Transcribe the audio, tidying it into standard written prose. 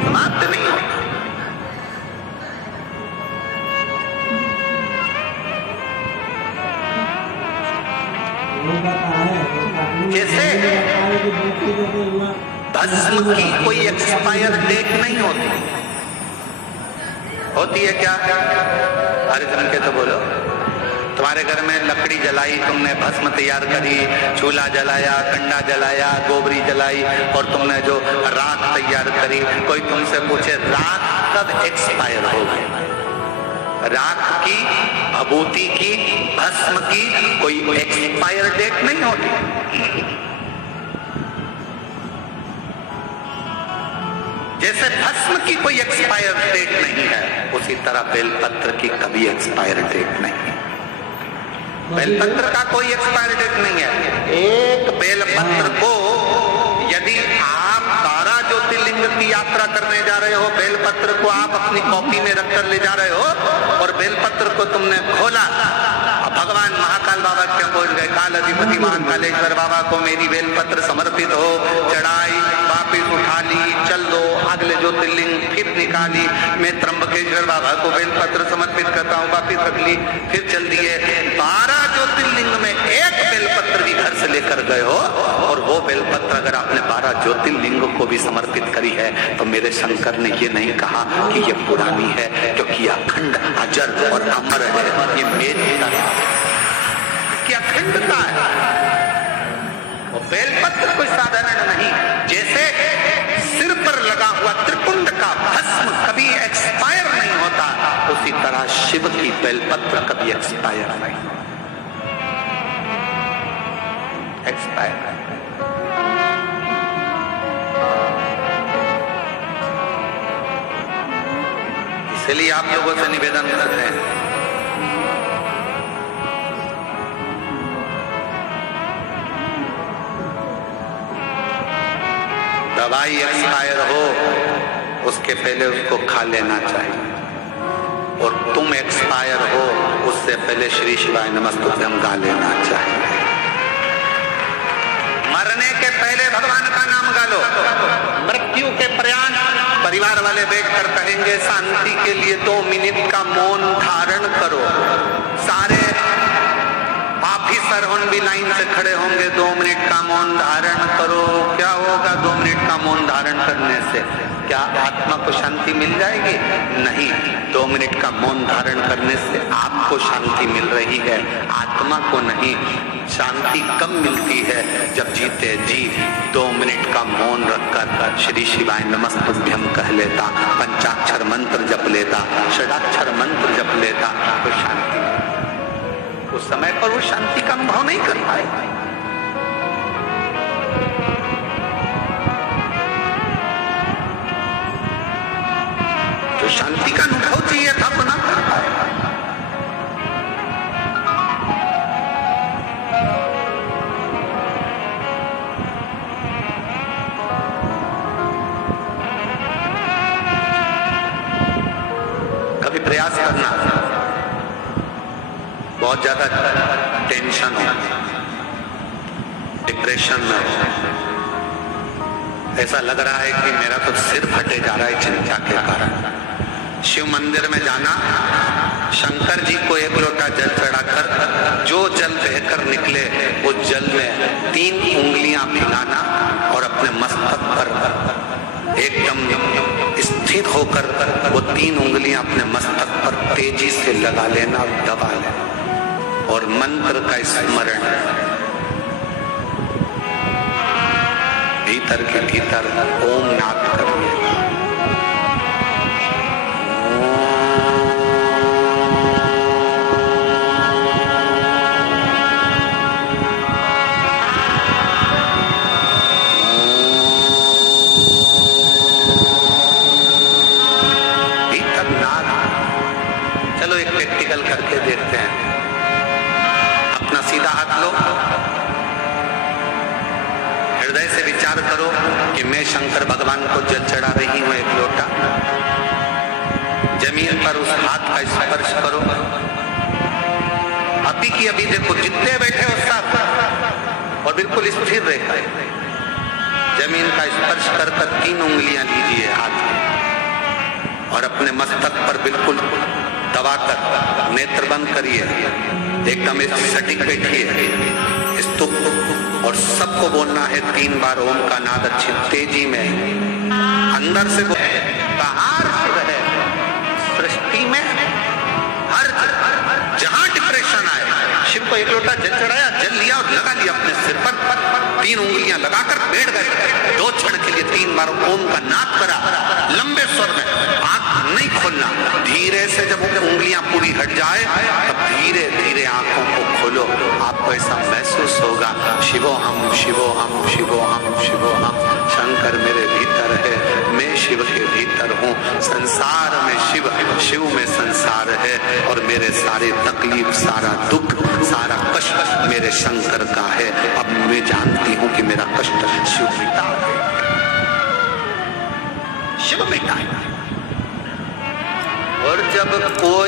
समाप्त नहीं होता। जैसे भस्म की कोई एक्सपायर डेट नहीं होती। होती है क्या? हरे रंग के तो बोलो। तुम्हारे घर में लकड़ी जलाई, तुमने भस्म तैयार करी, चूल्हा जलाया, कंडा जलाया, गोबरी जलाई और तुमने जो राख तैयार करी, कोई तुमसे पूछे राख कब एक्सपायर हो गई? राख की, भभूति की, भस्म की कोई एक्सपायर डेट नहीं होती। जैसे भस्म की कोई एक्सपायर डेट नहीं है, उसी तरह बेलपत्र की कभी एक्सपायर डेट नहीं है। बेलपत्र का कोई एक्सपायर डेट नहीं है। एक बेलपत्र को यदि आप 12 ज्योतिर्लिंग की यात्रा करने जा रहे हो, बेलपत्र को आप अपनी कॉपी में रखकर ले जा रहे हो और बेलपत्र को तुमने खोला, भगवान महाकाल बाबा क्या बोल गए? काल अधिपति महाकालेश्वर बाबा को मेरी बेलपत्र समर्पित हो, चढ़ाई, वापिस उठा ली, चल दो, अगले ज्योतिर्लिंग फिर निकाली, मैं त्र्यंबकेश्वर बाबा को बेलपत्र समर्पित करता हूँ, वापिस रख ली, फिर चल दिए। 12 ज्योतिर्लिंग में एक बेलपत्र भी घर से लेकर गए हो और वो बेलपत्र अगर आपने 12 ज्योतिर्लिंग को भी समर्पित करी है तो मेरे शंकर ने ये नहीं कहा कि ये पुरानी है, क्योंकि अखंड अजर और अमर है। ये मेरी तरह की अखंडता है। वो बेलपत्र कोई साधारण नहीं। जैसे सिर पर लगा हुआ त्रिपुंड का भस्म कभी एक्सपायर नहीं होता, उसी तरह शिव की बेलपत्र कभी एक्सपायर नहीं, एक्सपायर नहीं। इसलिए आप लोगों से निवेदन करते हैं, दवाई एक्सपायर हो उसके पहले उसको खा लेना चाहिए, और तुम एक्सपायर हो उससे पहले श्री शिवाय नमस्तुभ्यम गा लेना चाहिए। मरने के पहले भगवान का नाम गा लो। मृत्यु के प्रयाण परिवार वाले बैठकर कहेंगे शांति के लिए 2 मिनट का मौन धारण करो। सारे ऑफिसर उन भी लाइन से खड़े होंगे, 2 मिनट का मौन धारण करो। क्या होगा 2 मिनट का मौन धारण करने से? क्या आत्मा को शांति मिल जाएगी? नहीं। 2 मिनट का मौन धारण करने से आपको शांति मिल रही है, आत्मा को नहीं। शांति कब मिलती है? जब जीते जी 2 मिनट का मौन रखकर श्री शिवाय नमस्तुभ्यम कह लेता, पंचाक्षर मंत्र जप लेता, षडाक्षर मंत्र जप लेता, तो शांति। उस समय पर वो शांति का अनुभव नहीं कर पाए। जो शांति का अनुभव चाहिए था वो ना कर पाए। कभी प्रयास करना, बहुत ज्यादा टेंशन हो, डिप्रेशन में हो, ऐसा लग रहा है कि मेरा तो सिर फटे जा रहा है चिंता के कारण। शिव मंदिर में जाना, शंकर जी को 1 लोटा जल चढ़ाकर जो जल बहकर निकले उस जल में 3 उंगलियां मिलाना और अपने मस्तक पर एकदम स्थिर होकर वो 3 उंगलियां अपने मस्तक पर तेजी से लगा लेना और दबा लेना और मंत्र का स्मरण भीतर के भीतर ओम नाद कर लेना। करके देखते हैं। अपना सीधा हाथ लो, हृदय से विचार करो कि मैं शंकर भगवान को जल चढ़ा रही हूं 1 लोटा। जमीन पर उस हाथ का स्पर्श करो। अभी की अभी देखो, जितने बैठे हो सब, और बिल्कुल स्थिर रहकर जमीन का स्पर्श कर 3 उंगलियां लीजिए हाथ में। और अपने मस्तक पर बिल्कुल दबाकर नेत्र बंद करिए, एकदम सटीक बैठिए स्तुप, और सबको बोलना है 3 बार ओम का नाद अच्छी तेजी में अंदर से बाहर शिव है। सृष्टि में हर जहां डिप्रेशन आए, शिव को 1 लोटा जल चढ़ाया, जल लिया और लगा लिया अपने सिर पर, 3 उंगलियां लगाकर बैठ गए। 2 क्षण के लिए 3 बार ओम का नाद करा लंबे स्वर में, आंख नहीं खोलना, धीरे से जब उंगलियां पूरी हट जाए तब धीरे धीरे आंखों को खोलो। आपको ऐसा महसूस होगा शिवो हम शिवो हम शिवो हम शिवो हम, शंकर मेरे भीतर है, मैं शिव के भीतर हूँ, संसार में शिव, शिव में संसार है, और मेरे सारे तकलीफ, सारा दुख, सारा कष्ट मेरे शंकर का है। अब मैं जानती हूँ कि मेरा कष्ट शिव मिटा है, शिव मिटा है। और जब कोई